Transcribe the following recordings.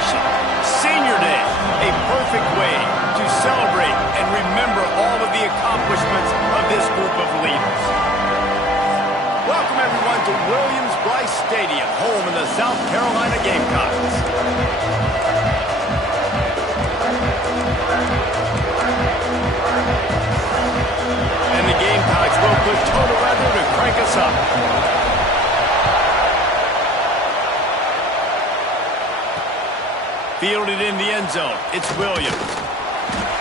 celebration. Senior Day, a perfect way to celebrate and remember all of the accomplishments of this group of leaders. Welcome, everyone, to Williams-Brice Stadium, home of the South Carolina Gamecocks. And the Gamecocks will put total weather to crank us up. Fielded in the end zone, it's Williams.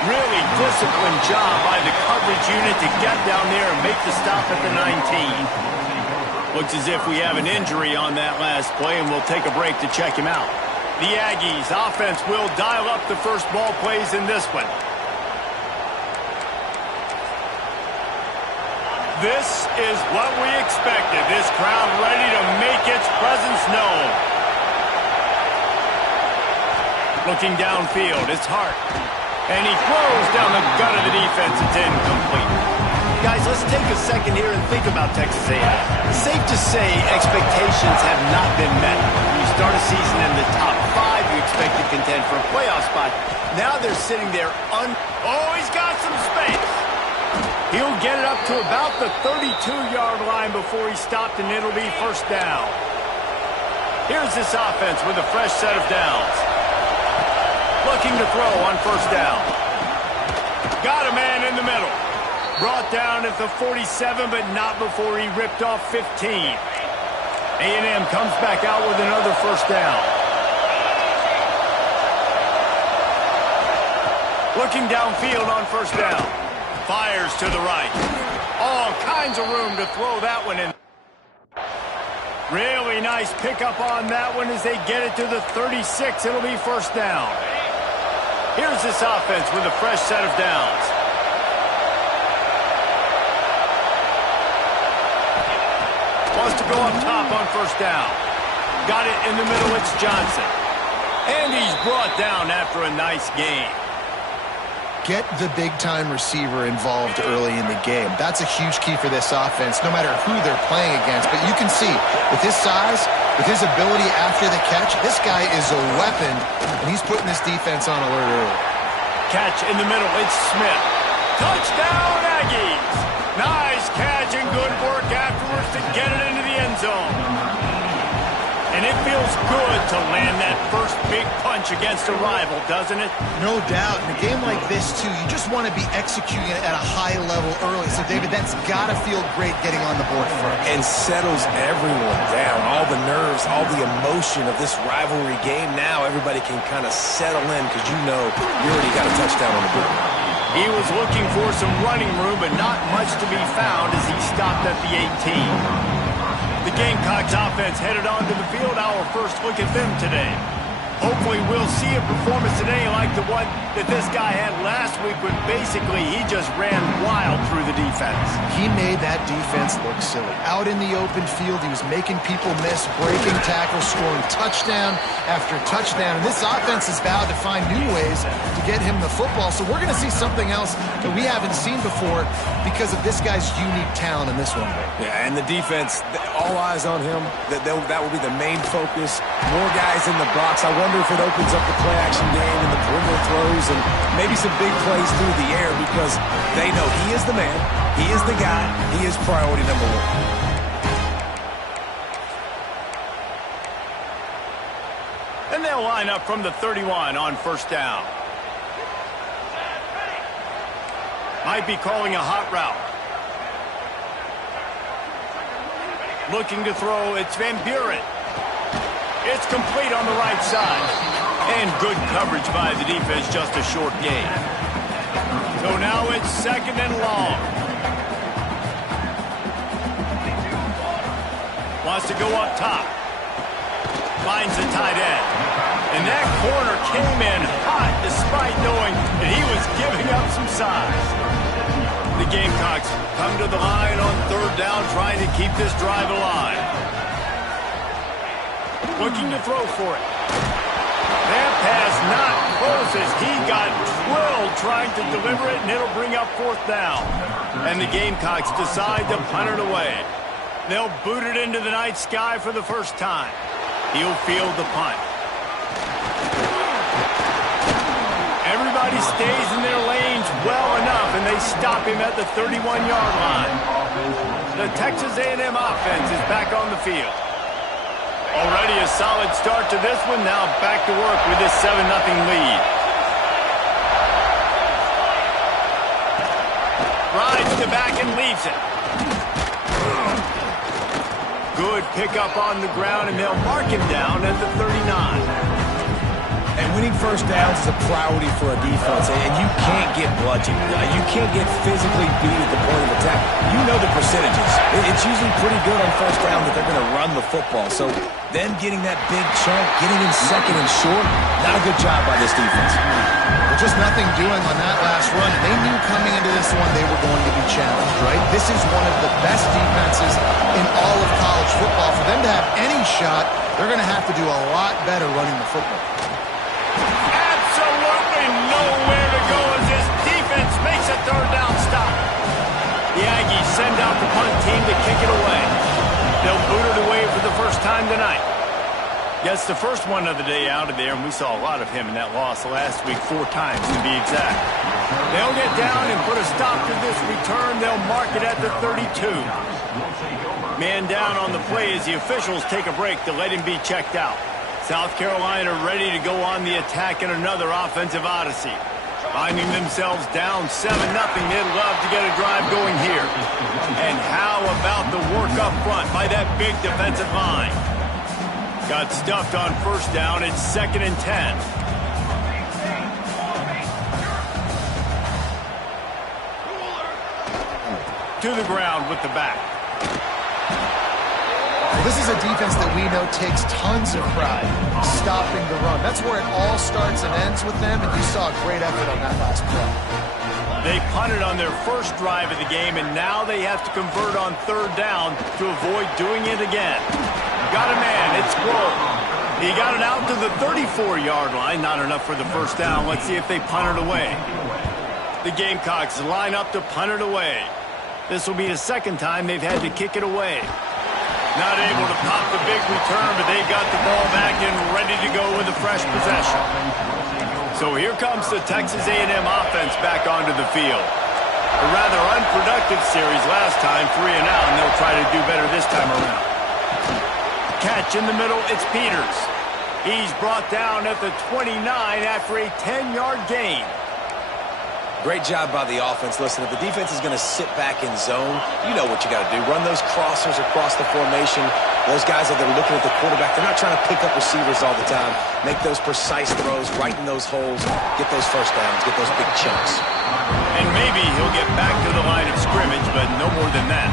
Really disciplined job by the coverage unit to get down there and make the stop at the 19. Looks as if we have an injury on that last play, and we'll take a break to check him out. The Aggies offense will dial up the first ball plays in this one. This is what we expected. This crowd ready to make its presence known. Looking downfield, it's Hart. And he throws down the gut of the defense. It's incomplete. Guys, let's take a second here and think about Texas A&M. Safe to say expectations have not been met. When you start a season in the top 5, you expect to contend for a playoff spot. Now they're sitting there Oh, he's got some space. He'll get it up to about the 32-yard line before he stopped, and it'll be first down. Here's this offense with a fresh set of downs. Looking to throw on first down. Got a man in the middle. Brought down at the 47, but not before he ripped off 15. A&M comes back out with another first down. Looking downfield on first down. Fires to the right. All kinds of room to throw that one in. Really nice pickup on that one as they get it to the 36. It'll be first down. Here's this offense with a fresh set of downs. Wants to go up top on first down. Got it in the middle, it's Johnson. And he's brought down after a nice gain. Get the big-time receiver involved early in the game. That's a huge key for this offense, no matter who they're playing against. But you can see, with his size, with his ability after the catch, this guy is a weapon, and he's putting this defense on alert early. Catch in the middle, it's Smith. Touchdown, Aggies! Nice catch and good work afterwards to get it into the end zone. And it feels good to land that first big punch against a rival, doesn't it? No doubt. In a game like this, too, you just want to be executing it at a high level early. So, David, that's got to feel great getting on the board first. And settles everyone down. All the nerves, all the emotion of this rivalry game. Now everybody can kind of settle in because you know you already got a touchdown on the board. He was looking for some running room, but not much to be found as he stopped at the 18. The Gamecocks offense headed onto the field. Our first look at them today. Hopefully we'll see a performance today like the one that this guy had last week when basically he just ran wild through the defense. He made that defense look silly. Out in the open field, he was making people miss, breaking tackles, scoring touchdown after touchdown. And this offense is vowed to find new ways to get him the football. So we're going to see something else that we haven't seen before because of this guy's unique talent in this one. Yeah, and the defense, all eyes on him. That will be the main focus. More guys in the box. I wonder if it opens up the play-action game and the perimeter throws and maybe some big plays through the air because they know he is the man, he is the guy, he is priority number one. And they'll line up from the 31 on first down. Might be calling a hot route. Looking to throw, it's Van Buren. It's complete on the right side. And good coverage by the defense, just a short gain. So now it's second and long. Wants to go up top. Finds the tight end. And that corner came in hot despite knowing that he was giving up some size. The Gamecocks come to the line on third down, trying to keep this drive alive. Looking to throw for it. That pass not close as he got drilled trying to deliver it, and it'll bring up fourth down. And the Gamecocks decide to punt it away. They'll boot it into the night sky for the first time. He'll field the punt. stays in their lanes well enough, and they stop him at the 31-yard line. The Texas A&M offense is back on the field. Already a solid start to this one. Now back to work with this 7-0 lead. Rides the back and leaves it. Good pickup on the ground, and they'll mark him down at the 39. And winning first downs is a priority for a defense, and you can't get bludgeoned. You can't get physically beat at the point of attack. You know the percentages. It's usually pretty good on first down that they're going to run the football. So them getting that big chunk, getting in second and short, not a good job by this defense. Well, just nothing doing on that last run. They knew coming into this one they were going to be challenged, right? This is one of the best defenses in all of college football. For them to have any shot, they're going to have to do a lot better running the football. Nowhere to go as this defense makes a third down stop. The Aggies send out the punt team to kick it away. They'll boot it away for the first time tonight. Gets the first one of the day out of there, and we saw a lot of him in that loss last week, 4 times to be exact. They'll get down and put a stop to this return. They'll mark it at the 32. Man down on the play as the officials take a break to let him be checked out. South Carolina ready to go on the attack in another offensive odyssey. Finding themselves down 7-0, they'd love to get a drive going here. And how about the work up front by that big defensive line? Got stuffed on first down. It's 2nd and 10. To the ground with the back. Well, this is a defense that we know takes tons of pride stopping the run. That's where it all starts and ends with them, and you saw a great effort on that last play. They punted on their first drive of the game, and now they have to convert on third down to avoid doing it again. Got a man. It's Grove. He got it out to the 34-yard line. Not enough for the first down. Let's see if they punt it away. The Gamecocks line up to punt it away. This will be the second time they've had to kick it away. Not able to pop the big return, but they got the ball back and ready to go with a fresh possession. So here comes the Texas A&M offense back onto the field. A rather unproductive series last time, 3 and out, and they'll try to do better this time around. Catch in the middle, it's Peters. He's brought down at the 29 after a 10-yard gain. Great job by the offense. Listen, if the defense is going to sit back in zone, you know what you got to do. Run those crossers across the formation. Those guys that are looking at the quarterback, they're not trying to pick up receivers all the time. Make those precise throws, right in those holes, get those first downs, get those big chunks. And maybe he'll get back to the line of scrimmage, but no more than that.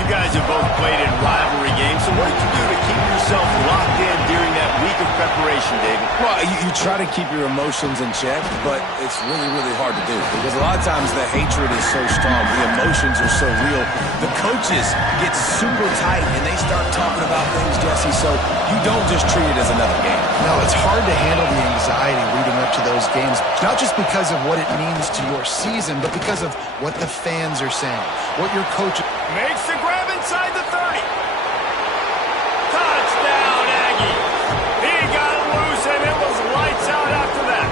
You guys have both played in rivalry games, so what did you do to keep yourself locked in during that week of preparation, David? Well, you try to keep your emotions in check, but it's really, really hard to do because a lot of times the hatred is so strong, the emotions are so real. The coaches get super tight and they start talking about things, Jesse, so you don't just treat it as another game. No, it's hard to handle the anxiety leading up to those games, not just because of what it means to your season, but because of what the fans are saying, what your coach... Makes the grab inside the 30. Touchdown, Aggie. He got loose, and it was lights out after that.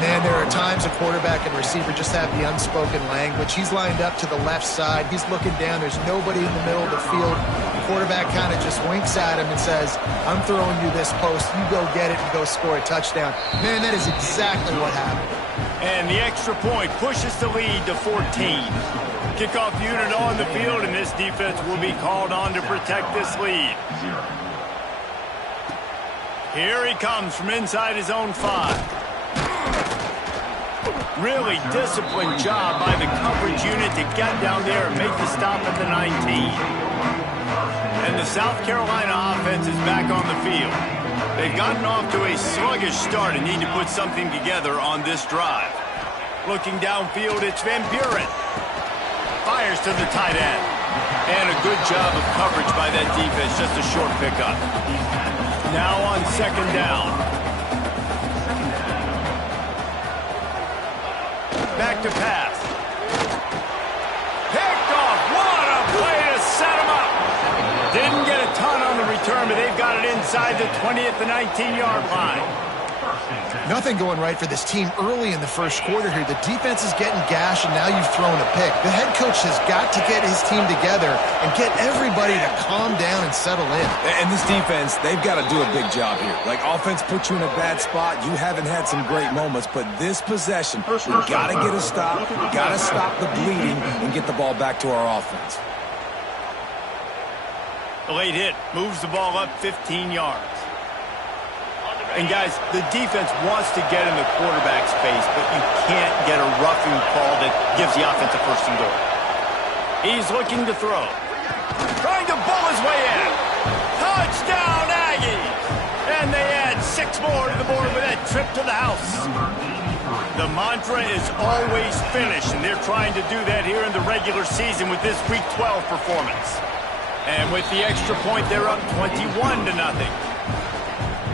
Man, there are times a quarterback and receiver just have the unspoken language. He's lined up to the left side. He's looking down. There's nobody in the middle of the field. The quarterback kind of just winks at him and says, I'm throwing you this post. You go get it and go score a touchdown. Man, that is exactly what happened. And the extra point pushes the lead to 14. Kickoff unit on the field, and this defense will be called on to protect this lead. Here he comes from inside his own 5. Really disciplined job by the coverage unit to get down there and make the stop at the 19. And the South Carolina offense is back on the field. They've gotten off to a sluggish start and need to put something together on this drive. Looking downfield, it's Van Buren. Fires to the tight end. And a good job of coverage by that defense, just a short pickup. Now on second down. Back to pass. Picked off. What a play to set him up. Didn't get a ton on the return, but they've got it inside the 20 at the 19-yard line. Nothing going right for this team early in the first quarter here. The defense is getting gashed, and now you've thrown a pick. The head coach has got to get his team together and get everybody to calm down and settle in. And this defense, they've got to do a big job here. Like, offense put you in a bad spot. You haven't had some great moments, but this possession, we've got to get a stop. We've got to stop the bleeding and get the ball back to our offense. The late hit moves the ball up 15 yards. And, guys, the defense wants to get in the quarterback's face, but you can't get a roughing call that gives the offense a first and goal. He's looking to throw. Trying to bull his way in. Touchdown, Aggies! And they add 6 more to the board with that trip to the house. The mantra is always finish, and they're trying to do that here in the regular season with this Week 12 performance. And with the extra point, they're up 21-0.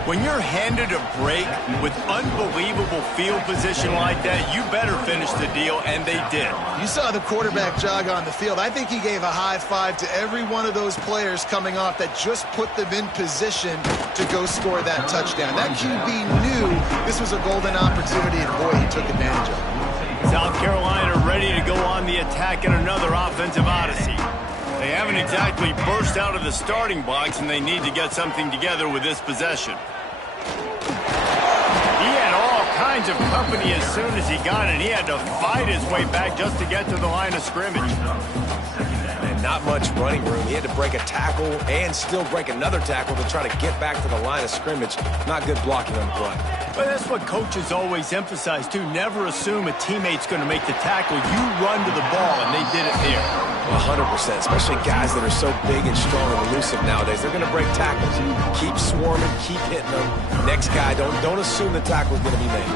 When you're handed a break with unbelievable field position like that, you better finish the deal, and they did. You saw the quarterback jog on the field. I think he gave a high five to every one of those players coming off that just put them in position to go score that touchdown. That QB knew this was a golden opportunity, and boy, he took advantage of it. South Carolina ready to go on the attack in another offensive odyssey. They haven't exactly burst out of the starting blocks, and they need to get something together with this possession. He had all kinds of company as soon as he got it. He had to fight his way back just to get to the line of scrimmage. And not much running room. He had to break a tackle and still break another tackle to try to get back to the line of scrimmage. Not good blocking on the play. But that's what coaches always emphasize, too. Never assume a teammate's going to make the tackle. You run to the ball, and they did it there. 100%, especially guys that are so big and strong and elusive nowadays. They're going to break tackles. Keep swarming, keep hitting them. Next guy, don't assume the tackle is going to be made.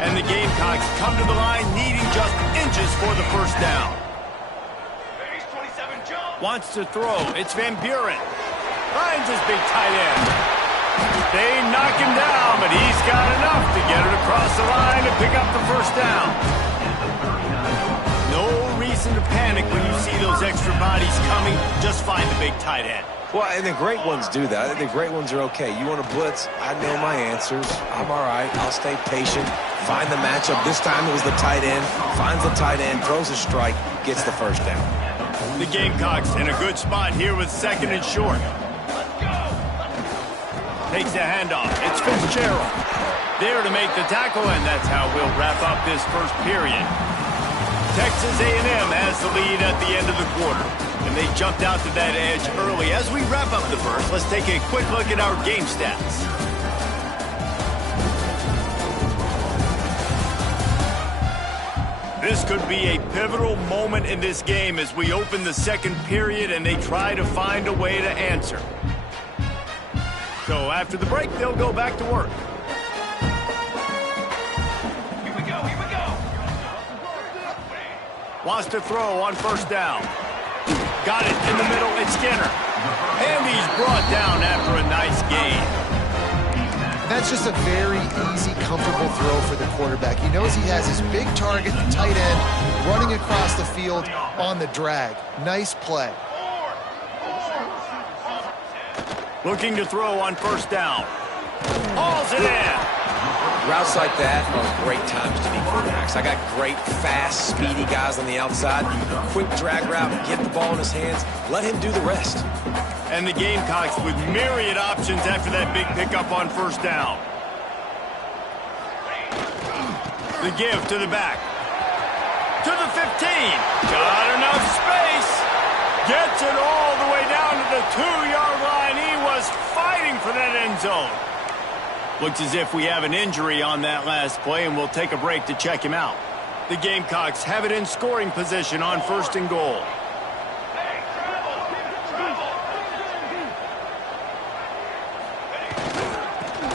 And the Gamecocks come to the line needing just inches for the first down. Wants to throw. It's Van Buren. Finds his big tight end. They knock him down, but he's got enough to get it across the line and pick up the first down. No reason to panic when you see those extra bodies coming. Just find the big tight end. Well, and the great ones do that. I think the great ones are okay. You want to blitz? I know my answers. I'm all right. I'll stay patient. Find the matchup. This time it was the tight end. Finds the tight end, throws a strike, gets the first down. The Gamecocks in a good spot here with 2nd and short. Takes the handoff. It's Fitzgerald. There to make the tackle, and that's how we'll wrap up this first period. Texas A&M has the lead at the end of the quarter, and they jumped out to that edge early. As we wrap up the first, let's take a quick look at our game stats. This could be a pivotal moment in this game as we open the second period and they try to find a way to answer. So after the break, they'll go back to work. Here we go. Wants to throw on first down. Got it in the middle. It's Skinner. And he's brought down after a nice gain. That's just a very easy, comfortable throw for the quarterback. He knows he has his big target, the tight end, running across the field on the drag. Nice play. Looking to throw on first down. Hauls it in. Routes like that are great times to be quarterbacks. I got great, fast, speedy guys on the outside. Quick drag route, get the ball in his hands. Let him do the rest. And the Gamecocks with myriad options after that big pickup on first down. The give to the back. To the 15. Got enough space. Gets it all the way down to the 2-yard line. He was fighting for that end zone. Looks as if we have an injury on that last play, and we'll take a break to check him out. The Gamecocks have it in scoring position on 1st and goal.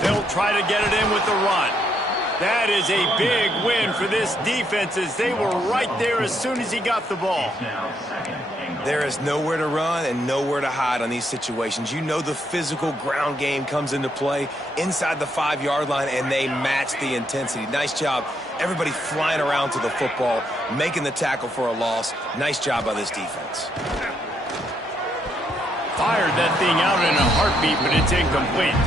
They'll try to get it in with the run. That is a big win for this defense as they were right there as soon as he got the ball. There is nowhere to run and nowhere to hide on these situations. You know the physical ground game comes into play inside the 5-yard line, and they match the intensity. Nice job. Everybody flying around to the football, making the tackle for a loss. Nice job by this defense. Fired that thing out in a heartbeat, but it's incomplete.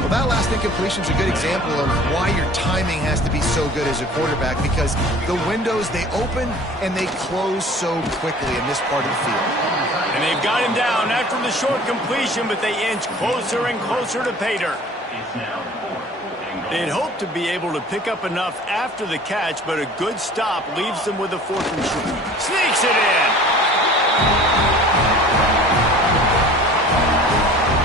Well, Well, that last incompletion is a good example of why your timing has to be so good as a quarterback, because the windows, they open and they close so quickly in this part of the field. And they've got him down after the short completion, but they inch closer and closer to pay dirt. They'd hoped to be able to pick up enough after the catch, but a good stop leaves them with a 4th and short. Sneaks it in.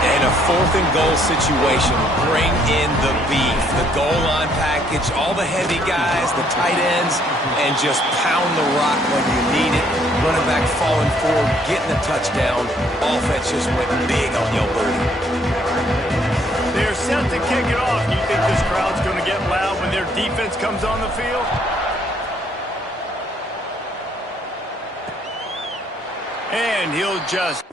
In a 4th and goal situation, bring in the beef, the goal line package, all the heavy guys, the tight ends, and just pound the rock when you need it. Running back falling forward, getting the touchdown. Offense just went big on Yo Birdie. They're set to kick it off. Do you think this crowd's going to get loud when their defense comes on the field? And he'll just...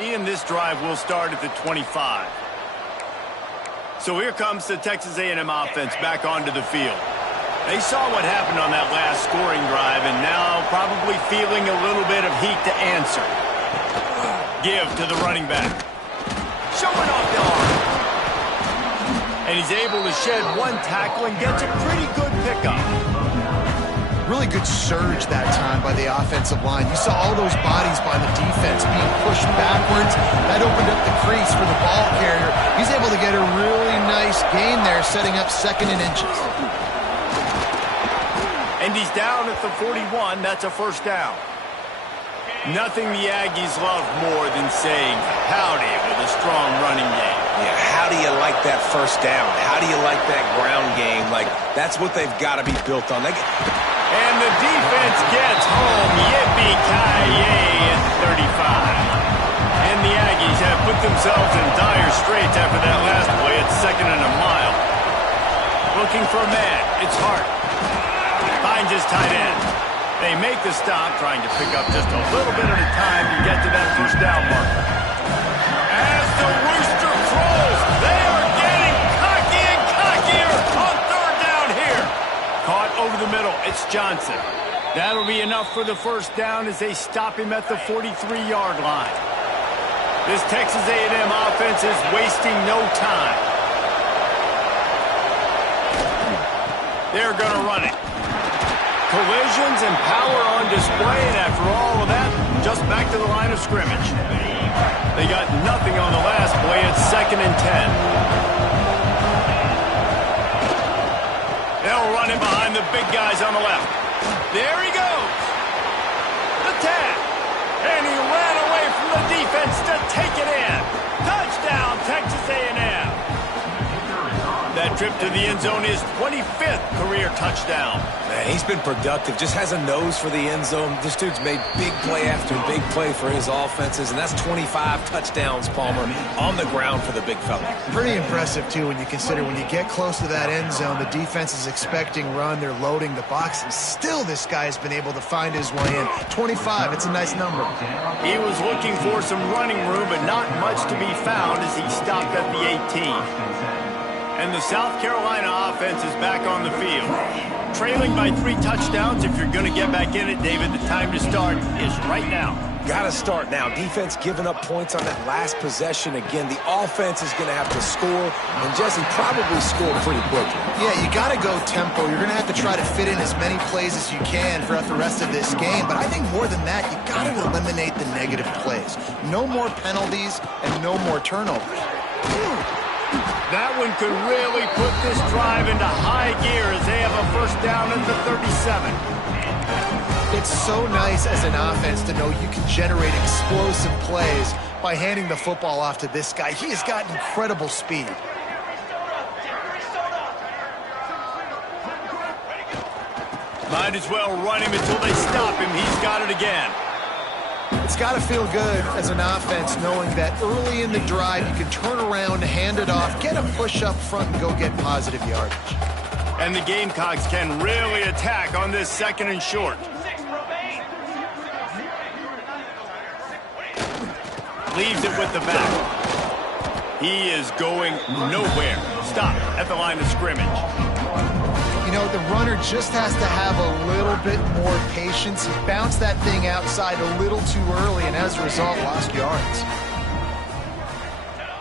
And this drive will start at the 25. So here comes the Texas A&M offense back onto the field. They saw what happened on that last scoring drive and now probably feeling a little bit of heat to answer. Give to the running back. Showing off the arm. And he's able to shed one tackle and gets a pretty good pickup. Really good surge that time by the offensive line. You saw all those bodies by the defense being pushed backwards. That opened up the crease for the ball carrier. He's able to get a really nice gain there, setting up 2nd and inches. And he's down at the 41. That's a 1st down. Nothing the Aggies love more than saying howdy with a strong running game. Yeah, how do you like that 1st down? How do you like that ground game? Like, that's what they've got to be built on. And the defense gets home. Yippee-ki-yay at 35. And the Aggies have put themselves in dire straits after that last play at 2nd and a mile. Looking for a man. It's Hart. Finds his tight end. They make the stop, trying to pick up just a little bit at a time to get to that 1st down marker. As the rooster crows, they are getting cocky and cockier on 3rd down here. Caught over the middle. It's Johnson. That'll be enough for the 1st down as they stop him at the 43-yard line. This Texas A&M offense is wasting no time. They're going to run it. Collisions and power on display, and after all of that, just back to the line of scrimmage. They got nothing on the last play. It's 2nd and 10. They'll run it behind the big guys on the left. There he goes. The tag. And he ran away from the defense to take it in. Touchdown, Texas A&M. That trip to the end zone is 25th career touchdown. Man, he's been productive. Just has a nose for the end zone. This dude's made big play after big play for his offenses, and that's 25 touchdowns, Palmer, on the ground for the big fella. Pretty impressive, too, when you consider when you get close to that end zone, the defense is expecting run, they're loading the box, and still this guy has been able to find his way in. 25, it's a nice number. He was looking for some running room, but not much to be found as he stopped at the 18. And the South Carolina offense is back on the field. Trailing by 3 touchdowns. If you're going to get back in it, David, the time to start is right now. Got to start now. Defense giving up points on that last possession. Again, the offense is going to have to score, and Jesse probably score pretty quickly. Yeah, you got to go tempo. You're going to have to try to fit in as many plays as you can throughout the rest of this game. But I think more than that, you got to eliminate the negative plays. No more penalties and no more turnovers. That one could really put this drive into high gear as they have a first down at the 37. It's so nice as an offense to know you can generate explosive plays by handing the football off to this guy. He has got incredible speed. Might as well run him until they stop him. He's got it again. It's got to feel good as an offense knowing that early in the drive you can turn around, hand it off, get a push up front, and go get positive yardage. And the Gamecocks can really attack on this second and short. Leaves it with the back. He is going nowhere. Stop at the line of scrimmage. You know, the runner just has to have a little bit more patience. He bounced that thing outside a little too early, and as a result, lost yards.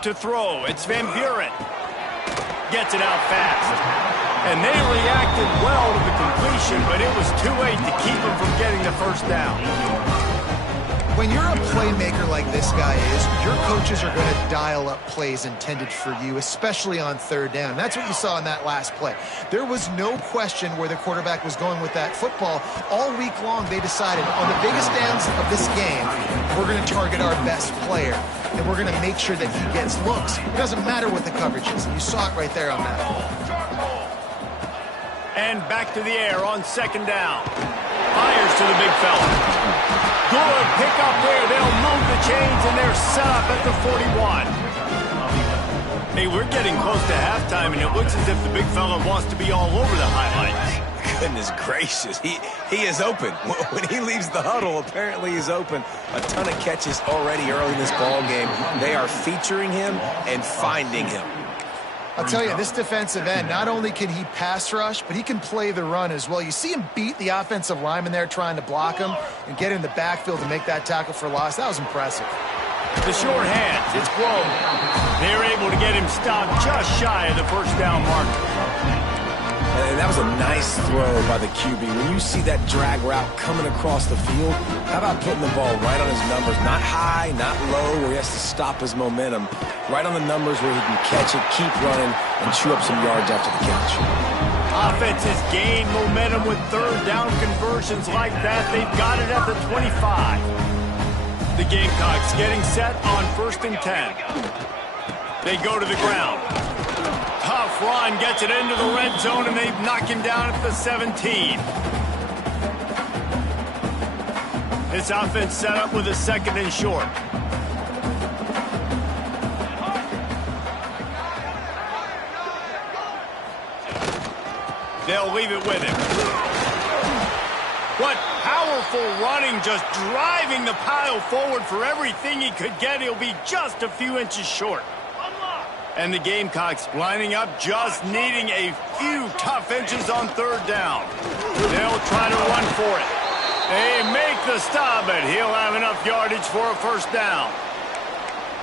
To throw, it's Van Buren. Gets it out fast. And they reacted well to the completion, but it was too late to keep him from getting the first down. When you're a playmaker like this guy is, your coaches are going to dial up plays intended for you, especially on third down. That's what you saw in that last play. There was no question where the quarterback was going with that football. All week long, they decided on the biggest downs of this game, we're going to target our best player, and we're going to make sure that he gets looks. It doesn't matter what the coverage is, and you saw it right there on that. And back to the air on second down. Fires to the big fella. Good pick up there. They'll move the chains, and they're set up at the 41. Hey, we're getting close to halftime, and it looks as if the big fella wants to be all over the highlights. Goodness gracious. He is open. When he leaves the huddle, apparently he's open. A ton of catches already early in this ball game. They are featuring him and finding him. I'll tell you, this defensive end, not only can he pass rush, but he can play the run as well. You see him beat the offensive lineman there trying to block him and get in the backfield to make that tackle for loss. That was impressive. The short hands, it's Glow. They're able to get him stopped just shy of the first down marker. And that was a nice throw by the QB. When you see that drag route coming across the field, how about putting the ball right on his numbers? Not high, not low, where he has to stop his momentum. Right on the numbers where he can catch it, keep running, and chew up some yards after the catch. Offense has gained momentum with third down conversions like that. They've got it at the 25. The Gamecocks getting set on 1st and 10. They go to the ground. Tough run, gets it into the red zone, and they knock him down at the 17. This offense set up with a second and short. They'll leave it with him. What powerful running, just driving the pile forward for everything he could get. He'll be just a few inches short. And the Gamecocks lining up, just needing a few tough inches on third down. They'll try to run for it. They make the stop, but he'll have enough yardage for a first down.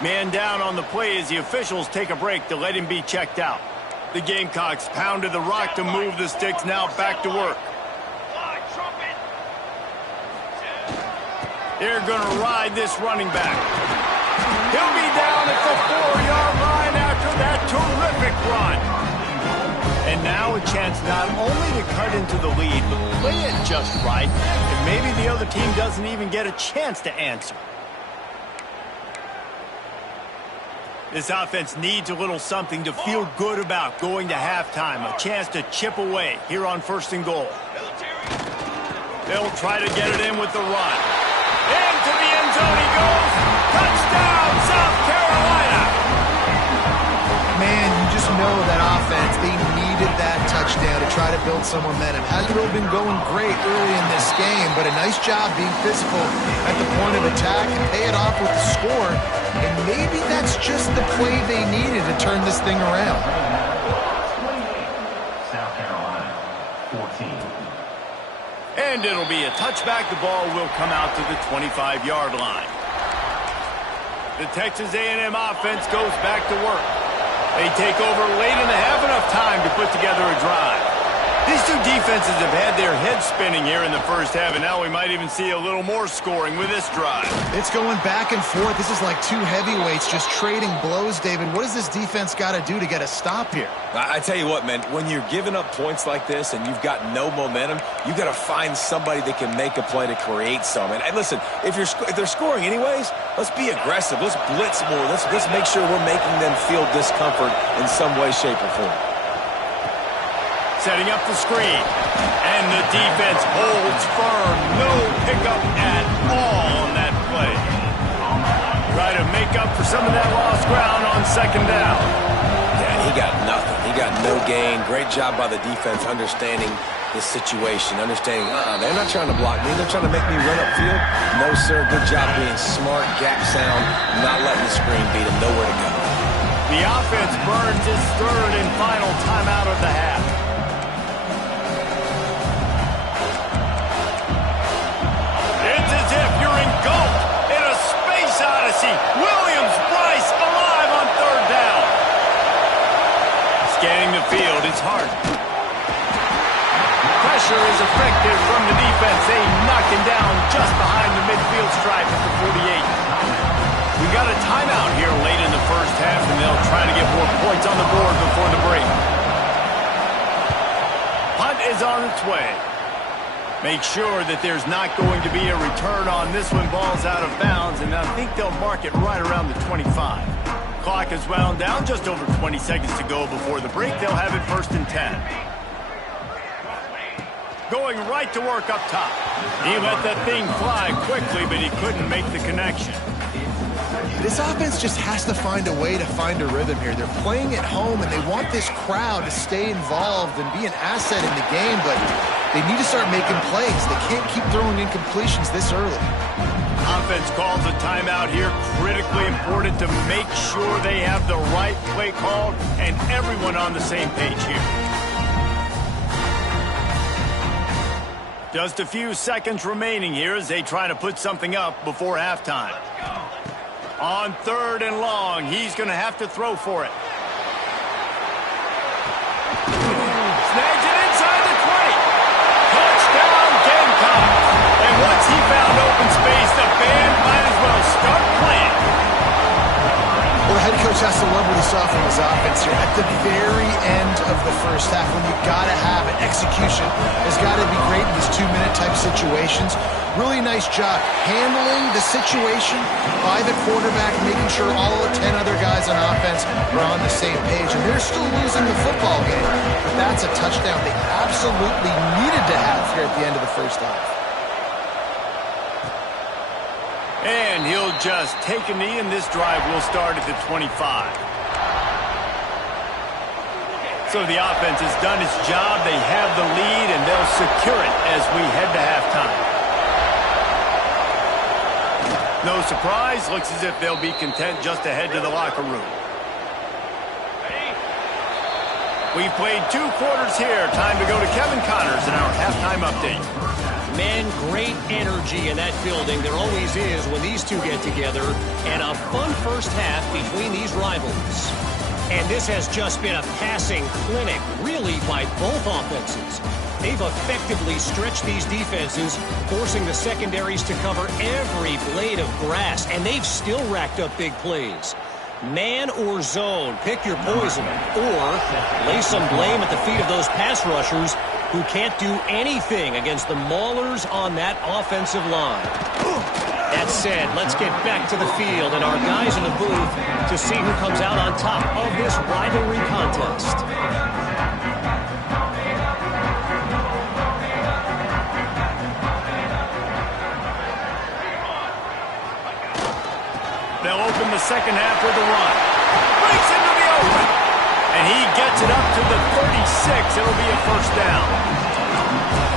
Man down on the play as the officials take a break to let him be checked out. The Gamecocks pounded the rock to move the sticks, now back to work. They're going to ride this running back. He'll be down at the 4-yard line after that terrific run. And now a chance not only to cut into the lead, but play it just right, and maybe the other team doesn't even get a chance to answer. This offense needs a little something to feel good about going to halftime, a chance to chip away here on 1st and goal. They'll try to get it in with the run. Into the end zone he goes. Touchdown, South Carolina. Man, you just know that offense, they needed that touchdown to try to build some momentum. Hasn't really been going great early in this game, but a nice job being physical at the point of attack and pay it off with the score. And maybe that's just the play they needed to turn this thing around. And And it'll be a touchback. The ball will come out to the 25-yard line. The Texas A&M offense goes back to work. They take over late in the half, enough time to put together a drive. These two defenses have had their heads spinning here in the first half, and now we might even see a little more scoring with this drive. It's going back and forth. This is like two heavyweights just trading blows, David. What does this defense got to do to get a stop here? I tell you what, man, when you're giving up points like this and you've got no momentum, you got to find somebody that can make a play to create some. And listen, if they're scoring anyways, let's be aggressive. Let's blitz more. Let's make sure we're making them feel discomfort in some way, shape, or form. Setting up the screen, and the defense holds firm. No pickup at all on that play. Try to make up for some of that lost ground on second down. Yeah, he got nothing. He got no gain. Great job by the defense understanding the situation, understanding, they're not trying to block me. They're trying to make me run upfield. No, sir. Good job being smart, gap sound, not letting the screen beat him. Nowhere to go. The offense burns its third and final timeout of the half. Williams-Brice alive on third down. Scanning the field, it's hard. Pressure is effective from the defense. They knock him down just behind the midfield stripe at the 48. We got a timeout here late in the first half, and they'll try to get more points on the board before the break. Punt is on its way. Make sure that there's not going to be a return on this one. Ball's out of bounds, and I think they'll mark it right around the 25. Clock is wound down, just over 20 seconds to go before the break. They'll have it first and 10. Going right to work up top. He let that thing fly quickly, but he couldn't make the connection. This offense just has to find a way to find a rhythm here. They're playing at home, and they want this crowd to stay involved and be an asset in the game, but they need to start making plays. They can't keep throwing incompletions this early. Offense calls a timeout here. Critically important to make sure they have the right play called and everyone on the same page here. Just a few seconds remaining here as they try to put something up before halftime. On third and long, he's going to have to throw for it. Snags it inside the 20. Touchdown, Gamecock. And once he found open space, the band might as well start playing. Well, the head coach has to love what he saw from his offense here. At the very end of the first half, when you got to have it, execution has got to be great in these two-minute type situations. Really nice job handling the situation by the quarterback, making sure all 10 other guys on offense are on the same page. And they're still losing the football game, but that's a touchdown they absolutely needed to have here at the end of the first half. And he'll just take a knee, and this drive will start at the 25. So the offense has done its job. They have the lead, and they'll secure it as we head to halftime. No surprise. Looks as if they'll be content just to head to the locker room. We've played 2 quarters here. Time to go to Kevin Connors in our halftime update. Man, great energy in that building. There always is when these two get together. And a fun first half between these rivals. And this has just been a passing clinic, really, by both offenses. They've effectively stretched these defenses, forcing the secondaries to cover every blade of grass. And they've still racked up big plays. Man or zone, pick your poison. Or lay some blame at the feet of those pass rushers who can't do anything against the maulers on that offensive line. That said, let's get back to the field and our guys in the booth to see who comes out on top of this rivalry contest. They'll open the second half with a run. Breaks into the open. And he gets it up to the 36. It'll be a first down.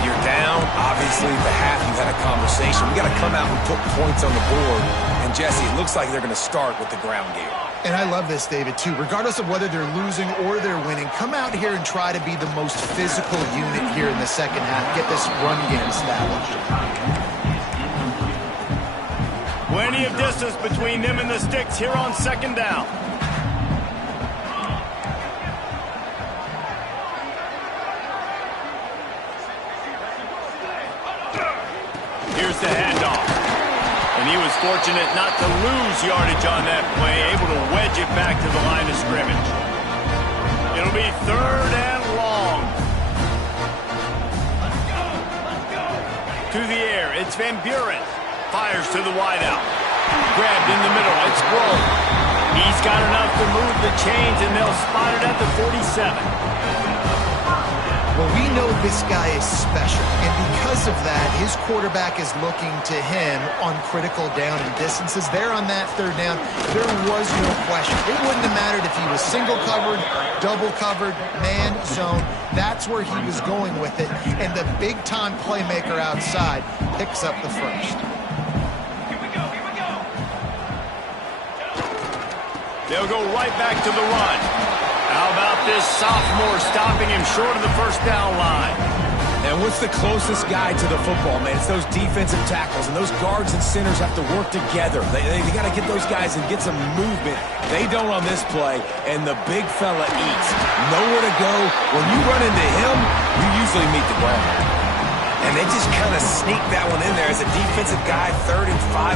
You're down. Obviously, the half you had a conversation. We got to come out and put points on the board. And, Jesse, it looks like they're going to start with the ground game. And I love this, David, too. Regardless of whether they're losing or they're winning, come out here and try to be the most physical unit here in the second half. Get this run game established. Plenty of distance between them and the sticks here on second down. Here's the handoff. And he was fortunate not to lose yardage on that play, able to wedge it back to the line of scrimmage. It'll be 3rd and long. To the air, it's Van Buren. Fires to the wideout. Grabbed in the middle, it's Grove. He's got enough to move the chains, and they'll spot it at the 47. Well, we know this guy is special, and because of that, his quarterback is looking to him on critical down and distances. There on that 3rd down, there was no question. It wouldn't have mattered if he was single covered, double covered, man, zone. That's where he was going with it, and the big-time playmaker outside picks up the first. They'll go right back to the run. How about this sophomore stopping him short of the 1st down line? And what's the closest guy to the football, man? It's those defensive tackles, and those guards and centers have to work together. They got to get those guys and get some movement. They don't on this play, and the big fella eats. Nowhere to go. When you run into him, you usually meet the ground. And they just kind of sneak that one in there as a defensive guy, 3rd and 5+.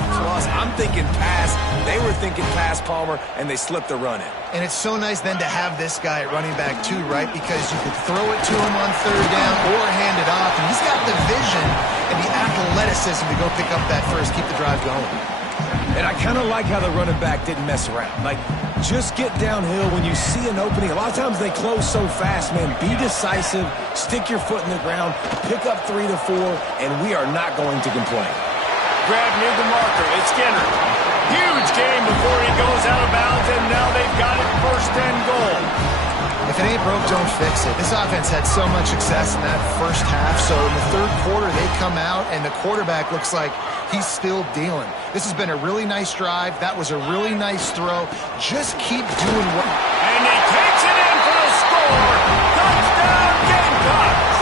I'm thinking pass. They were thinking pass, Palmer, and they slipped the run in. And it's so nice then to have this guy at running back too, right? Because you could throw it to him on 3rd down or hand it off. And he's got the vision and the athleticism to go pick up that first, keep the drive going. And I kind of like how the running back didn't mess around. Like, just get downhill when you see an opening. A lot of times they close so fast, man. Be decisive, stick your foot in the ground, pick up 3 to 4, and we are not going to complain. Grab near the marker. It's Skinner. Huge game before he goes out of bounds, and now they've got it 1st and goal. If it ain't broke, don't fix it. This offense had so much success in that 1st half, so in the 3rd quarter they come out, and the quarterback looks like he's still dealing. This has been a really nice drive. That was a really nice throw. Just keep doing what... And he takes it in for the score. Touchdown, Gamecocks!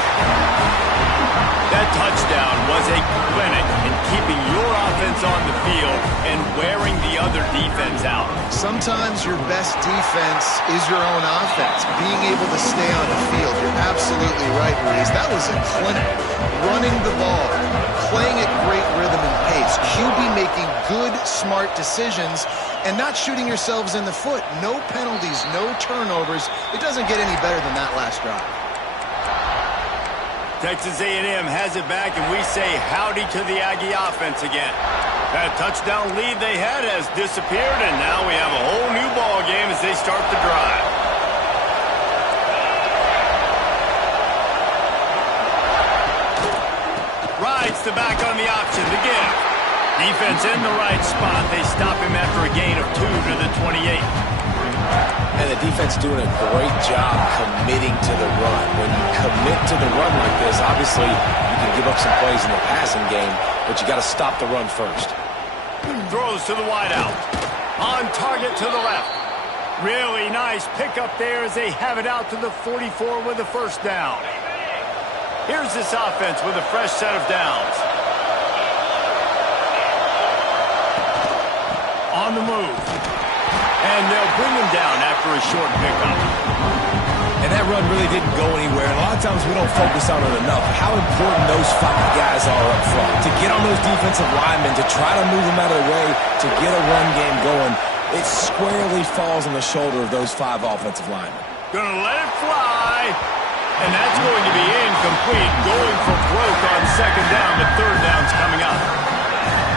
That touchdown was a clinic in keeping your offense on the field and wearing the other defense out. Sometimes your best defense is your own offense. Being able to stay on the field. You're absolutely right, Ruiz. That was a clinic. Running the ball, playing at great rhythm and pace. QB making good, smart decisions and not shooting yourselves in the foot. No penalties, no turnovers. It doesn't get any better than that last drive. Texas A&M has it back, and we say howdy to the Aggie offense again. That touchdown lead they had has disappeared, and now we have a whole new ball game as they start the drive. Rides the back on the option to give. Defense in the right spot. They stop him after a gain of 2 to the 28. And the defense doing a great job committing to the run. When you commit to the run like this, obviously you can give up some plays in the passing game, but you got to stop the run first. Throws to the wideout. On target to the left. Really nice pickup there as they have it out to the 44 with the 1st down. Here's this offense with a fresh set of downs. On the move. And they'll bring him down after a short pickup. And that run really didn't go anywhere. And a lot of times we don't focus on it enough. How important those 5 guys are up front. To get on those defensive linemen, to try to move them out of the way, to get a run game going, it squarely falls on the shoulder of those 5 offensive linemen. Gonna let it fly. And that's going to be incomplete. Going for broke on 2nd down. The 3rd down's coming up.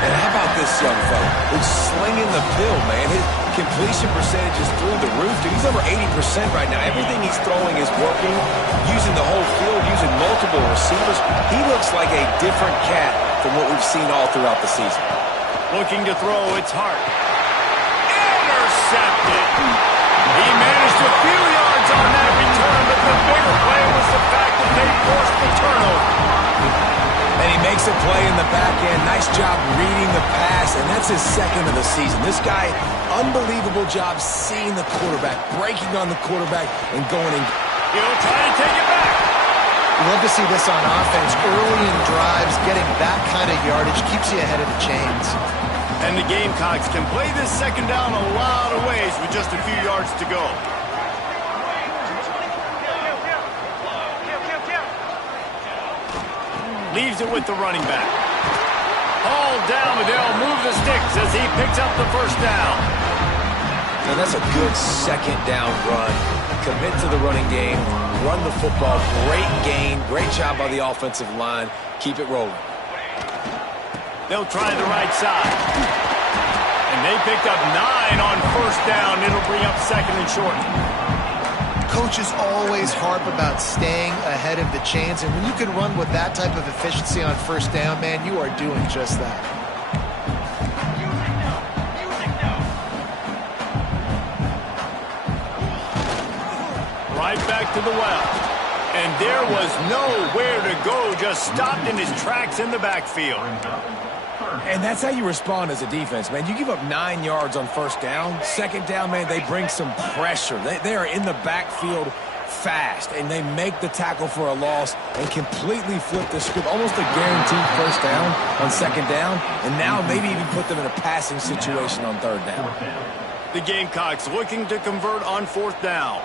And how about this young fella who's slinging the pill, man? His completion percentage is through the roof. Dude, he's over 80% right now. Everything he's throwing is working, using the whole field, using multiple receivers. He looks like a different cat from what we've seen all throughout the season. Looking to throw, it's Hart. Intercepted. He managed a few yards on that return, but the bigger play was the fact that they forced the turnover. And he makes a play in the back end. Nice job reading the pass, and that's his second of the season. This guy, unbelievable job seeing the quarterback, breaking on the quarterback, and going in. He'll try to take it back. You love to see this on offense. Early in drives, getting that kind of yardage keeps you ahead of the chains. And the Gamecocks can play this second down a lot of ways with just a few yards to go. Leaves it with the running back. All down, but they'll move the sticks as he picks up the first down. And that's a good second down run. Commit to the running game, run the football. Great gain, great job by the offensive line. Keep it rolling. They'll try the right side. And they picked up 9 on first down. It'll bring up second and short. Coaches always harp about staying ahead of the chains, and when you can run with that type of efficiency on first down, man, you are doing just that. Right back to the well. And there was nowhere to go, just stopped in his tracks in the backfield. And that's how you respond as a defense, man. You give up 9 yards on first down. Second down, man, they bring some pressure. They are in the backfield fast, and they make the tackle for a loss and completely flip the script. Almost a guaranteed first down on second down, and now maybe even put them in a passing situation on third down. The Gamecocks looking to convert on fourth down.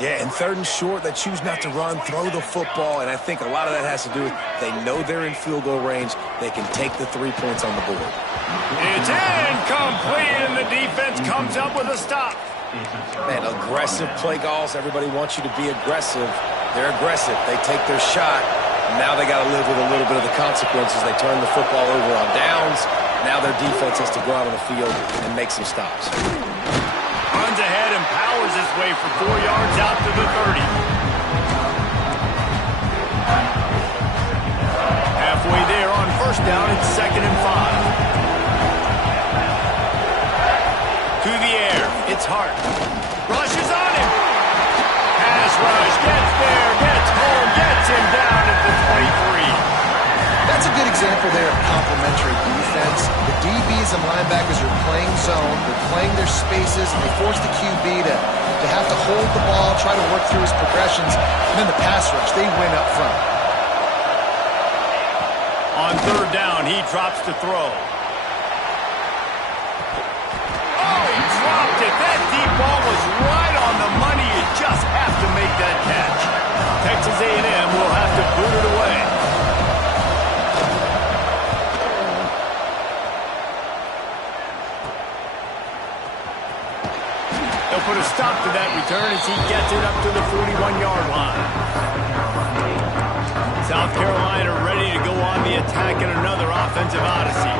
Yeah, and third and short, they choose not to run, throw the football, and I think a lot of that has to do with they know they're in field goal range. They can take the 3 points on the board. It's incomplete, and the defense comes up with a stop. Man, aggressive play calls. Everybody wants you to be aggressive. They're aggressive. They take their shot. Now they got to live with a little bit of the consequences. They turn the football over on downs. Now their defense has to go out on the field and make some stops. Runs ahead and powers his way for 4 yards out to the 30. Halfway there on first down, it's 2nd and 5. To the air, it's Hart. Rushes on him. Pass rush, gets there, gets home, gets him down at the 23. That's a good example there of complementary defense. The DBs and linebackers are playing zone, they're playing their spaces, and they force the QB to have to hold the ball, try to work through his progressions, and then the pass rush, they win up front. On third down, he drops to throw. Oh, he dropped it. That deep ball was right on the money. You just have to make that catch. Texas A&M will have to boot it away. They'll put a stop to that return as he gets it up to the 41-yard line. South Carolina ready to go on the attack in another offensive odyssey.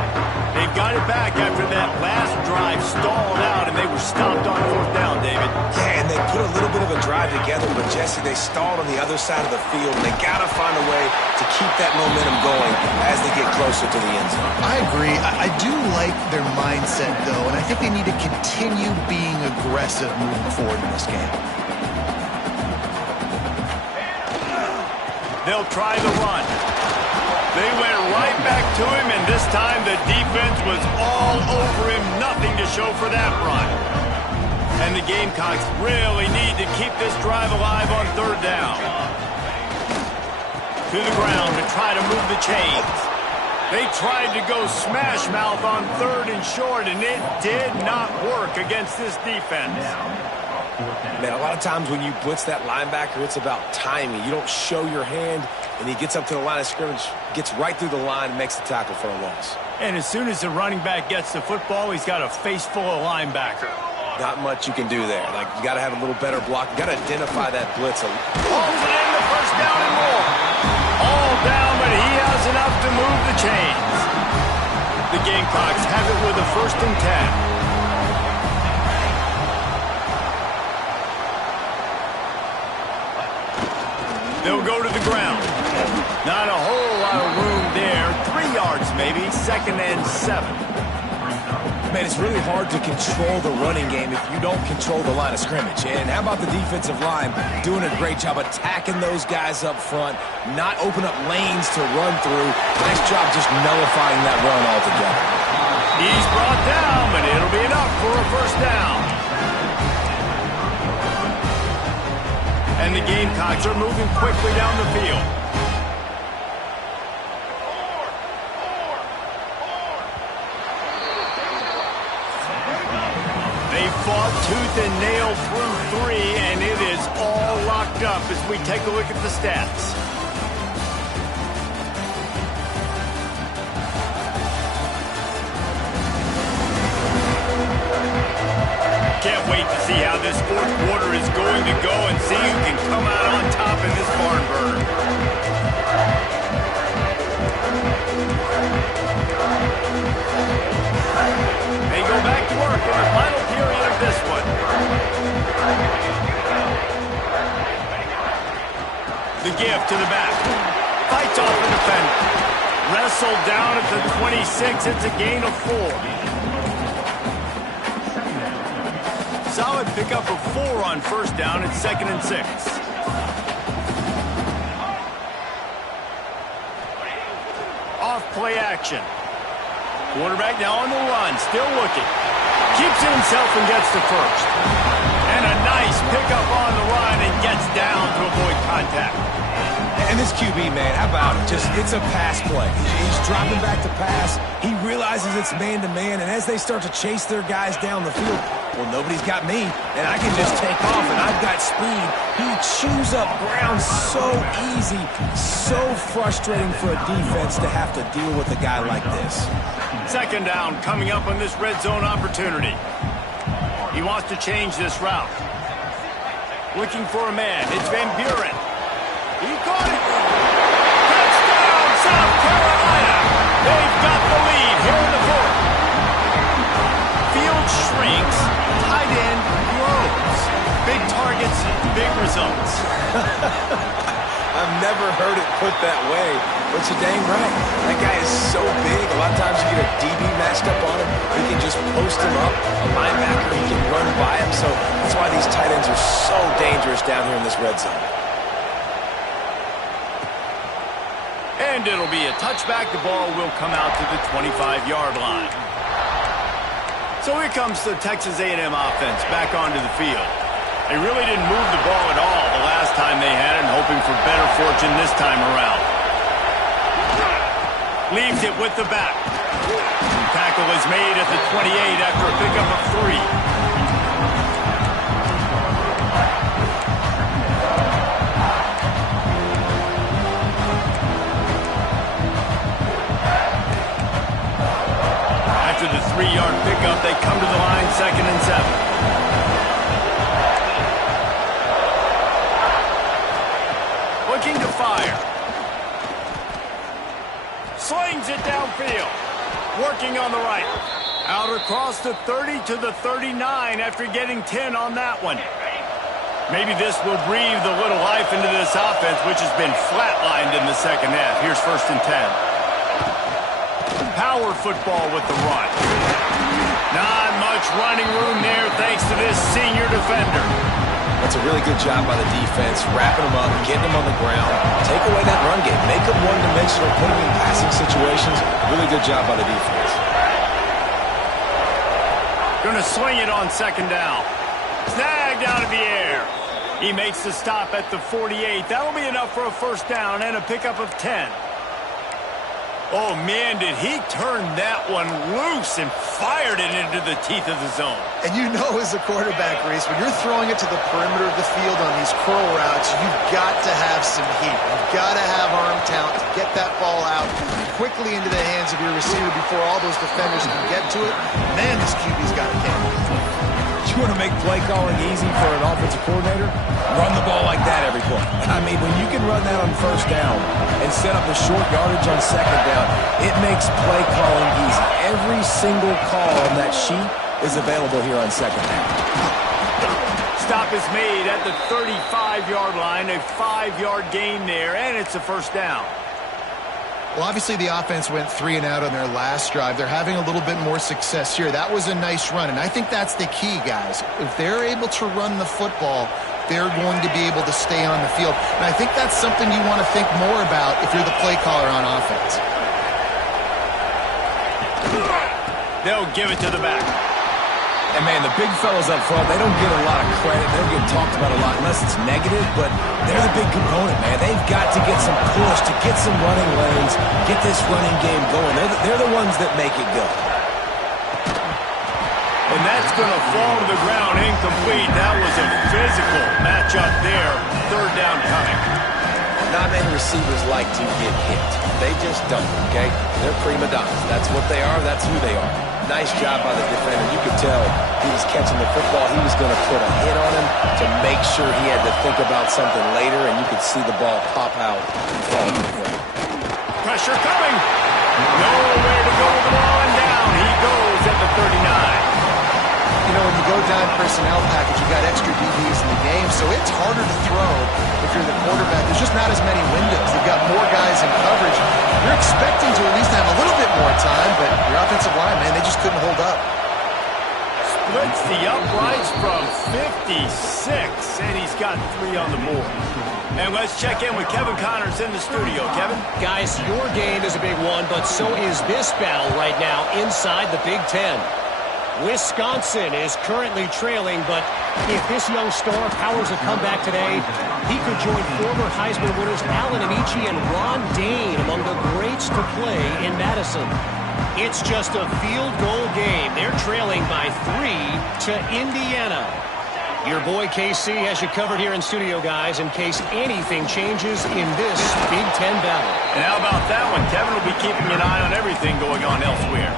They've got it back after that last drive stalled out, and they were stopped on fourth down, David. Yeah, and they put a little bit of a drive together, but, Jesse, they stalled on the other side of the field, and they got to find a way to keep that momentum going as they get closer to the end zone. I agree. I do like their mindset, though, and I think they need to continue being aggressive moving forward in this game. They'll try the run. They went right back to him, and this time the defense was all over him. Nothing to show for that run. And the Gamecocks really need to keep this drive alive on third down. To the ground to try to move the chains. They tried to go smash mouth on third and short, and it did not work against this defense. Man, a lot of times when you blitz that linebacker, it's about timing. You don't show your hand, and he gets up to the line of scrimmage, gets right through the line, and makes the tackle for a loss. And as soon as the running back gets the football, he's got a face full of linebacker. Not much you can do there. Like, you got to have a little better block. You got to identify that blitz. Pulls it in the first down and more. All down, but he has enough to move the chains. The Gamecocks have it with a 1st and 10. They'll go to the ground. Not a whole lot of room there. 3 yards maybe. 2nd and 7. Man, it's really hard to control the running game if you don't control the line of scrimmage. And how about the defensive line doing a great job attacking those guys up front, not open up lanes to run through. Nice job just nullifying that run altogether. He's brought down, but it'll be enough for a first down. And the Gamecocks are moving quickly down the field. They fought tooth and nail through 3, and it is all locked up as we take a look at the stats. Can't wait to see how this fourth quarter is going to go and see who can come out on top in this barn burner. They go back to work in the final period of this one. The give to the back. Fights off the defender. Wrestled down at the 26. It's a gain of 4. Solid pickup of 4 on first down. It's 2nd and 6. Off play action. Quarterback now on the run, still looking. Keeps it himself and gets to first. And a nice pickup on the run and gets down to avoid contact. And this QB, man, how about it? It's a pass play. He's dropping back to pass. He realizes it's man-to-man, and as they start to chase their guys down the field, well, nobody's got me, and I can just take off, and I've got speed. He chews up ground so easy, so frustrating for a defense to have to deal with a guy like this. 2nd down coming up on this red zone opportunity. He wants to change this route. Looking for a man. It's Van Buren. He caught it. Touchdown, South Carolina. They've got the lead here in the 4th. Field shrinks. Tight end grows. Big targets, big results. I've never heard it put that way, but you're dang right. That guy is so big. A lot of times you get a DB matched up on him. He can just post him up. A linebacker, he can run by him. So that's why these tight ends are so dangerous down here in this red zone. And it'll be a touchback. The ball will come out to the 25-yard line. So here comes the Texas A&M offense back onto the field. They really didn't move the ball at all the last time they had it, and hoping for better fortune this time around. Leaves it with the back. Tackle is made at the 28 after a pickup of 3. After the 3-yard pickup, they come to the line, 2nd and 7. Looking to fire. Slings it downfield. Working on the right. Out across the 30 to the 39 after getting 10 on that one. Maybe this will breathe a little life into this offense, which has been flatlined in the 2nd half. Here's 1st and 10. Power football with the run. Not much running room there thanks to this senior defender. That's a really good job by the defense, wrapping them up, getting them on the ground, take away that run game, make them one-dimensional, put them in passing situations. Really good job by the defense. Going to swing it on 2nd down. Snagged out of the air. He makes the stop at the 48. That'll be enough for a first down and a pickup of 10. Oh, man, did he turn that one loose and fired it into the teeth of the zone. And you know as a quarterback, Reese, when you're throwing it to the perimeter of the field on these curl routes, you've got to have some heat. You've got to have arm talent to get that ball out quickly into the hands of your receiver before all those defenders can get to it. Man, this QB's got a cannon. You want to make play calling easy for an offensive coordinator? Run the ball like that every play. I mean, when you can run that on first down and set up the short yardage on 2nd down, it makes play calling easy. Every single call on that sheet is available here on 2nd down. Stop is made at the 35-yard line, a 5-yard gain there, and it's a first down. Well, obviously the offense went 3 and out on their last drive. They're having a little bit more success here. That was a nice run, and I think that's the key, guys. If they're able to run the football, they're going to be able to stay on the field. And I think that's something you want to think more about if you're the play caller on offense. They'll give it to the back. And, man, the big fellas up front, they don't get a lot of credit. They don't get talked about a lot unless it's negative, but they're the big component, man. They've got to get some push, to get some running lanes, get this running game going. They're the ones that make it go. And that's going to fall to the ground incomplete. That was a physical matchup there. Third down coming. Not many receivers like to get hit. They just don't, okay? They're prima donnas. That's what they are. That's who they are. Nice job by the defender. You could tell he was catching the football. He was going to put a hit on him to make sure he had to think about something later, and you could see the ball pop out and fall to the ground. Pressure coming. Nowhere to go with the ball, and down he goes at the 39. You know, when you go down personnel package, you got extra DBs in the game, so it's harder to throw if you're the quarterback. There's just not as many windows. You've got more guys in coverage. You're expecting to at least have a little bit more time, but your offensive line, man, they just couldn't hold up. Splits the uprights from 56, and he's got 3 on the board. And let's check in with Kevin Connors in the studio. Kevin? Guys, your game is a big one, but so is this battle right now inside the Big Ten. Wisconsin is currently trailing, but if this young star powers a comeback today, he could join former Heisman winners Alan Amici and Ron Dane among the greats to play in Madison. It's just a field goal game. They're trailing by 3 to Indiana. Your boy KC has you covered here in studio, guys, in case anything changes in this Big Ten battle. And how about that one? Kevin will be keeping an eye on everything going on elsewhere.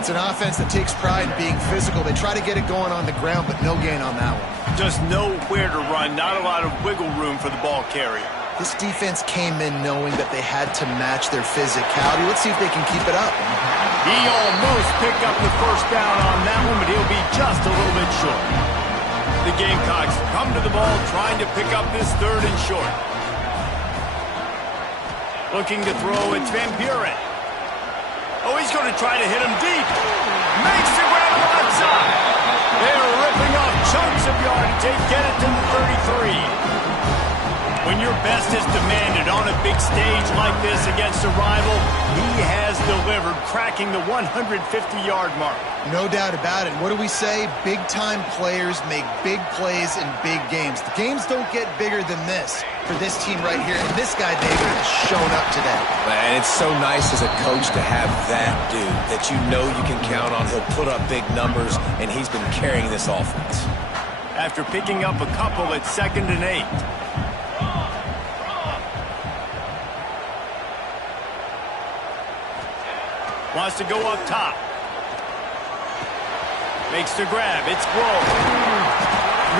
It's an offense that takes pride in being physical. They try to get it going on the ground, but no gain on that one. Just nowhere to run, not a lot of wiggle room for the ball carrier. This defense came in knowing that they had to match their physicality. Let's see if they can keep it up. He almost picked up the first down on that one, but he'll be just a little bit short. The Gamecocks come to the ball trying to pick up this 3rd and short. Looking to throw, it's Van Buren. Oh, he's going to try to hit him deep. Makes the grab onside. They're ripping off chunks of yardage. They get it to the 33. When your best is demanded on a big stage like this against a rival, he has delivered, cracking the 150-yard mark. No doubt about it. What do we say? Big-time players make big plays in big games. The games don't get bigger than this for this team right here. And this guy, David, has shown up today. Man, it's so nice as a coach to have that dude that you know you can count on. He'll put up big numbers, and he's been carrying this offense. After picking up a couple, it's 2nd and 8. Wants to go up top. Makes the grab. It's Grove.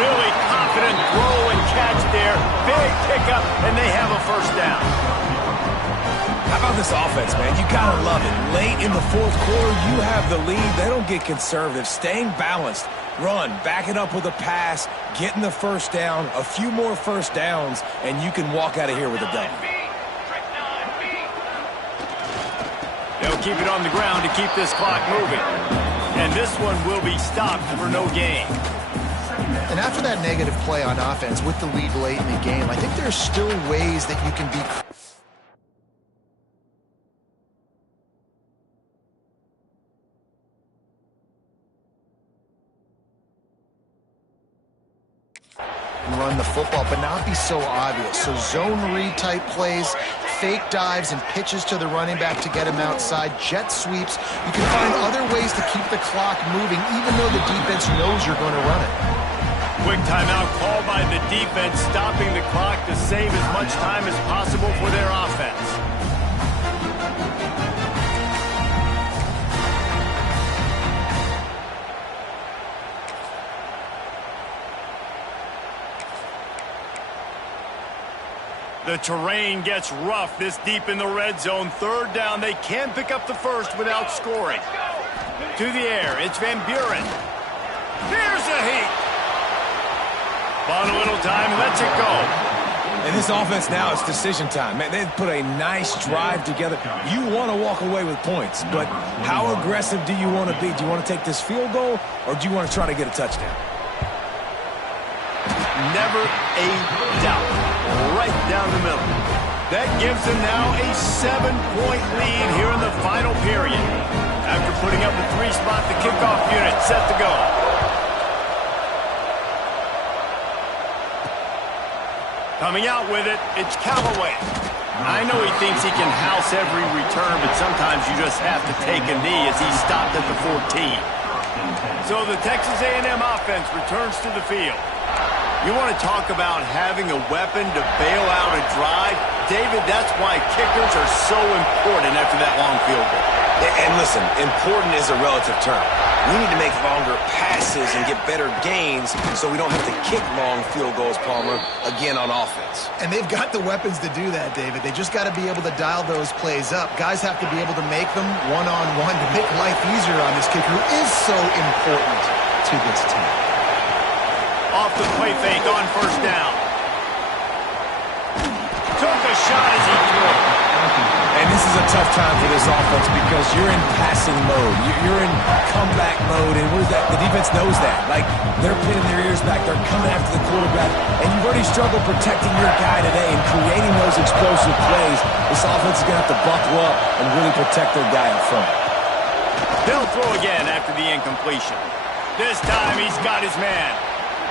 Really confident throw and catch there. Big pickup, and they have a first down. How about this offense, man? You got to love it. Late in the 4th quarter, you have the lead. They don't get conservative. Staying balanced. Run, back it up with a pass, getting the first down, a few more first downs, and you can walk out of here with a W. They'll keep it on the ground to keep this clock moving. And this one will be stopped for no gain. And after that negative play on offense with the lead late in the game, I think there's still ways that you can be and run the football, but not be so obvious. So zone read type plays, fake dives and pitches to the running back to get him outside, jet sweeps. You can find other ways to keep the clock moving, even though the defense knows you're going to run it. Quick timeout called by the defense, stopping the clock to save as much time as possible for their offense. The terrain gets rough this deep in the red zone. 3rd down. They can pick up the first without scoring. To the air. It's Van Buren. Here's a heat. Bought a little time. Lets it go. And this offense now, it's decision time. Man, they've put a nice drive together. You want to walk away with points, but how aggressive do you want to be? Do you want to take this field goal, or do you want to try to get a touchdown? Never a doubt. Right down the middle. That gives them now a 7-point lead here in the final period. After putting up a 3-spot, the kickoff unit set to go. Coming out with it, it's Callaway. I know he thinks he can house every return, but sometimes you just have to take a knee as he stopped at the 14. So the Texas A&M offense returns to the field. You want to talk about having a weapon to bail out a drive? David, that's why kickers are so important after that long field goal. And listen, important is a relative term. We need to make longer passes and get better gains so we don't have to kick long field goals, Palmer, again on offense. And they've got the weapons to do that, David. They just got to be able to dial those plays up. Guys have to be able to make them one-on-one to make life easier on this kicker who is so important to this team. Off the play fake on first down. Took a shot as he threw. And this is a tough time for this offense because you're in passing mode. You're in comeback mode, and what is that? The defense knows that. Like, they're pinning their ears back. They're coming after the quarterback, and you've already struggled protecting your guy today and creating those explosive plays. This offense is going to have to buckle up and really protect their guy up front. They'll throw again after the incompletion. This time he's got his man.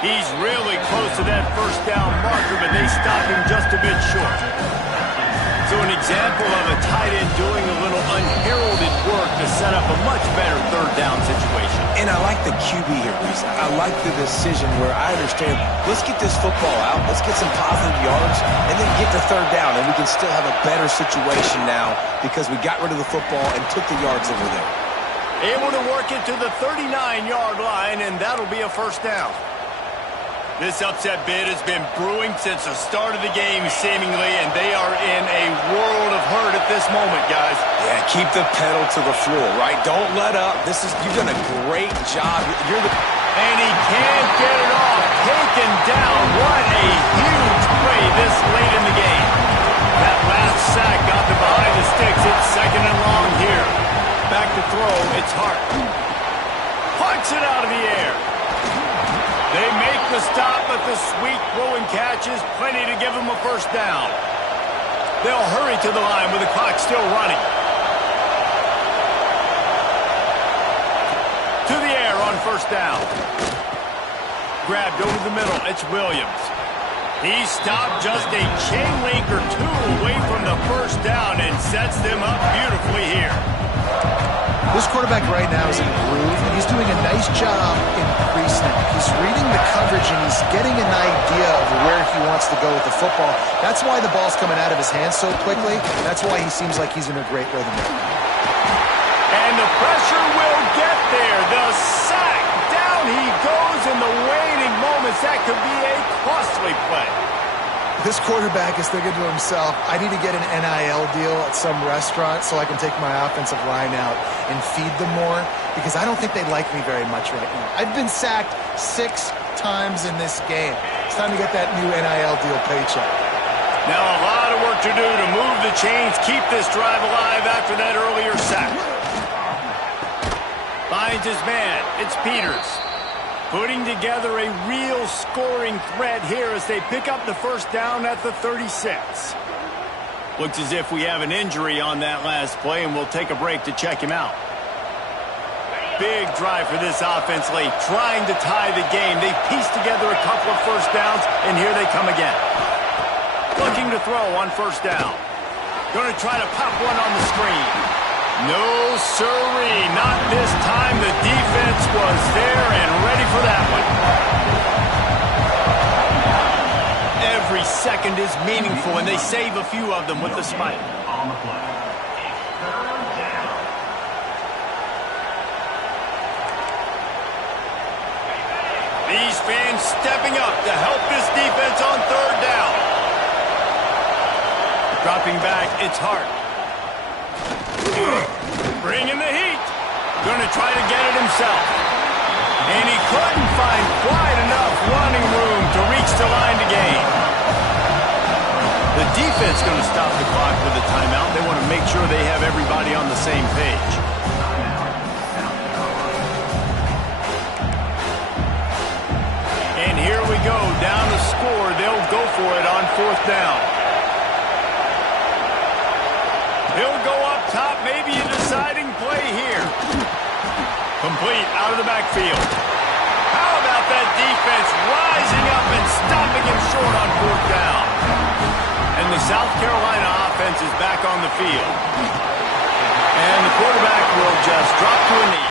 He's really close to that first down marker, but they stop him just a bit short. So an example of a tight end doing a little unheralded work to set up a much better third down situation. And I like the QB here, Reese. I like the decision where I understand, let's get this football out, let's get some positive yards, and then get to third down, and we can still have a better situation now because we got rid of the football and took the yards over there. Able to work it to the 39-yard line, and that'll be a first down. This upset bid has been brewing since the start of the game, seemingly, and they are in a world of hurt at this moment, guys. Yeah, keep the pedal to the floor, right? Don't let up. You've done a great job. And he can't get it off. Taken down. What a huge play this late in the game. That last sack got them behind the sticks. It's second and long here. Back to throw. It's Hart. Punch it out of the air. They make the stop, but the sweet throw and catch is plenty to give them a first down. They'll hurry to the line with the clock still running. To the air on first down. Grabbed over the middle. It's Williams. He stopped just a chain link or two away from the first down and sets them up beautifully here. This quarterback right now is in a groove, and he's doing a nice job in pre-snap. He's reading the coverage, and he's getting an idea of where he wants to go with the football. That's why the ball's coming out of his hands so quickly. That's why he seems like he's in a great rhythm right now. And the pressure will get there. The sack. Down he goes in the waning moments. That could be a costly play. This quarterback is thinking to himself, I need to get an NIL deal at some restaurant so I can take my offensive line out and feed them more, because I don't think they like me very much right now. I've been sacked 6 times in this game. It's time to get that new NIL deal paycheck. Now a lot of work to do to move the chains, keep this drive alive after that earlier sack. Finds his man. It's Peters. Putting together a real scoring threat here as they pick up the first down at the 36. Looks as if we have an injury on that last play, and we'll take a break to check him out. Big drive for this offense late, trying to tie the game. They pieced together a couple of first downs, and here they come again. Looking to throw on first down. Going to try to pop one on the screen. No, sirree, not this time. The defense was there and ready for that one. Every second is meaningful, and they save a few of them with the spike. These fans stepping up to help this defense on third down. Dropping back, it's Hart. Bringing the heat. Going to try to get it himself. And he couldn't find quite enough running room to reach the line to gain. The defense going to stop the clock with a timeout. They want to make sure they have everybody on the same page. And here we go, down to score. They'll go for it on 4th down. He'll go up top, maybe a deciding play here. Complete out of the backfield. How about that defense rising up and stopping him short on 4th down? And the South Carolina offense is back on the field. And the quarterback will just drop to a knee.